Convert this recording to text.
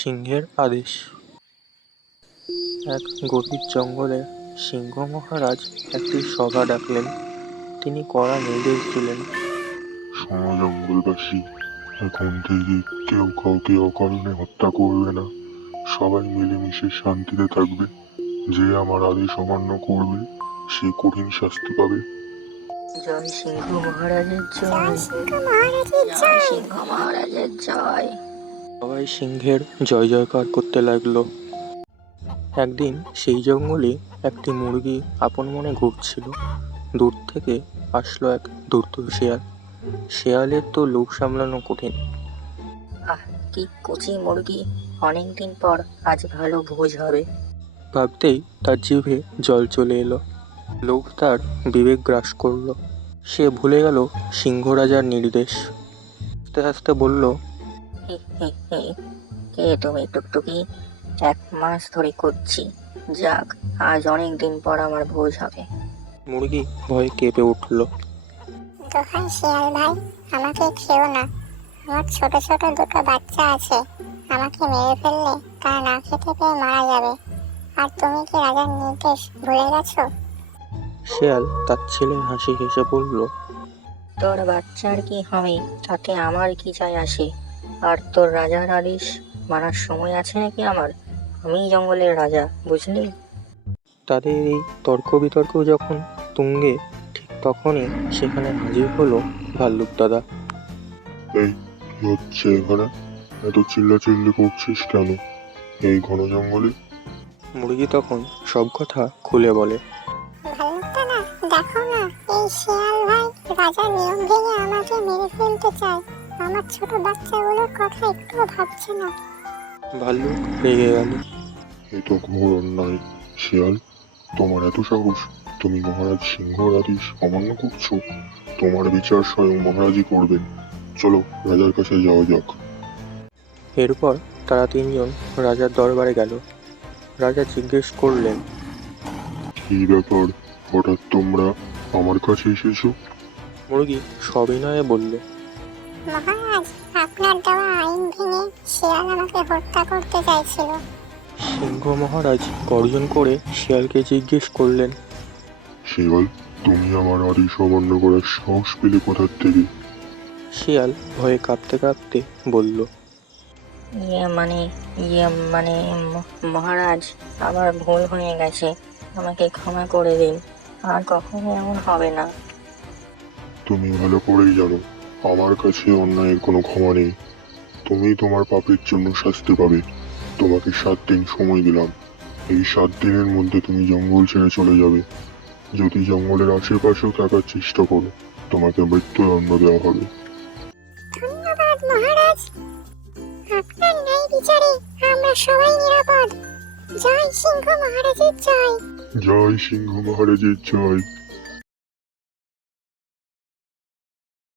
সিংহের আদেশ। এক গভীর জঙ্গলে সিংহ মহারাজ একটি সভা ডাকলেন। তিনি কড়া নির্দেশ দিলেন। শোনো জঙ্গলবাসী, এখন থেকে কেউ কাউকে অকারণে হত্যা করবে না। সবাই মিলেমিশে শান্তিতে থাকবে। যে আমার আদেশ অমান্য করবে সে কঠিন শাস্তি পাবে। জয় সিংহ মহারাজের জয়। সিংহ মহারাজের জয়। সবাই সিংহের জয় জয়কার করতে লাগলো। একদিন সেই জঙ্গলে একটি মুরগি আপন মনে ঘুরছিল। দূর থেকে আসলো এক ধূর্ত শেয়াল। শেয়ালের তো লোভ সামলানো কঠিন। আহ, কি কচি মুরগি! অনেকদিন পর আজ ভালো ভোজ হবে। ভাবতেই তার জিভে জল চলে এলো। লোভ তার বিবেক গ্রাস করলো। সে ভুলে গেল সিংহ রাজার নির্দেশ। হাসতে হাসতে বলল, হে হে হে, কে তুমি টুকটুকি? 1 মাস ধরে করছি, যাক আজ অনেক দিন পর আমার ভোজ হবে। মুরগি ভয়ে কেঁপে উঠল। দোহাই শিয়াল ভাই, আমাকে খেও না। আমার ছোট ছোট দুটো বাচ্চা আছে। আমাকে মেরে ফেললে তারা না খেতে পেয়ে মারা যাবে। আর তুমি কি রাজার নির্দেশ ভুলে গেছো? শেয়াল তার ছেলের হাসি হেসে বলল, তোর বাচ্চার কি হবে তাতে আমার কি যায় আসে? আর তোর রাজার আদেশ মানার সময় আছে নাকি আমার? আমি জঙ্গলের রাজা, বুঝলি? তাদের এই তর্ক বিতর্ক যখন তুঙ্গে, ঠিক তখনই সেখানে হাজির হলো ভাল্লুক দাদা। এই কি হচ্ছে এখানে? এত চিল্লাচিল্লি করছিস কেন এই ঘন জঙ্গলে? মুরগি তখন সব কথা খুলে বলে। ভাল্লুকটা না, দেখো না, এই শিয়াল ভাই রাজার নিয়ম ভেঙে আমাকে মেরে ফেলতে চায়। আমার ছোট বাচ্চাগুলোর কথা একটুও ভাবছে না। ভাল্লুক রেগে গেল। এ তো ঘোর অন্যায়। শিয়াল, তোমার এত সাহস! তুমি মহারাজ সিংহর আদেশ অমান্য করছো। তোমার বিচার স্বয়ং মহারাজই করবেন। চলো রাজার কাছে যাওয়া যাক। এরপর তারা তিনজন রাজার দরবারে গেল। রাজা জিজ্ঞেস করলেন, কি ব্যাপার, হঠাৎ তোমরা আমার কাছে এসেছো? মুরগি সবিনয়ে বলল, মহারাজ, আপনার দেওয়া আইন ভেঙে শিয়াল আমাকে হত্যা করতে চাইছিল। সিংহ মহারাজ গর্জন করে শিয়ালকে জিজ্ঞেস করলেন, শিয়াল, তুমি আমার আদেশ অমান্য করার সাহস পেলে কোথার থেকে? শিয়াল ভয়ে কাঁপতে কাঁপতে বলল, মহারাজ, আমার ভুল হয়ে গেছে, আমাকে ক্ষমা করে দিন। আর কখনো এমন হবে না। তুমি ভালো করেই জানো আমার কাছে অন্যায়ের কোনো ক্ষমা নেই। তুমি তোমার পাপের জন্য শাস্তি পাবে। তোমাকে 7 দিন সময় দিলাম। এই 7 দিনের মধ্যে তুমি জঙ্গল ছেড়ে চলে যাবে। যদি জঙ্গলের আশেপাশেও থাকার চেষ্টা করো তোমাকে মৃত্যুদণ্ড দেওয়া হবে। ধন্যবাদ মহারাজ, আপনার ন্যায় বিচারে আমরা সবাই নিরাপদ। জয় সিংহ মহারাজের জয়। জয় সিংহ মহারাজের জয়।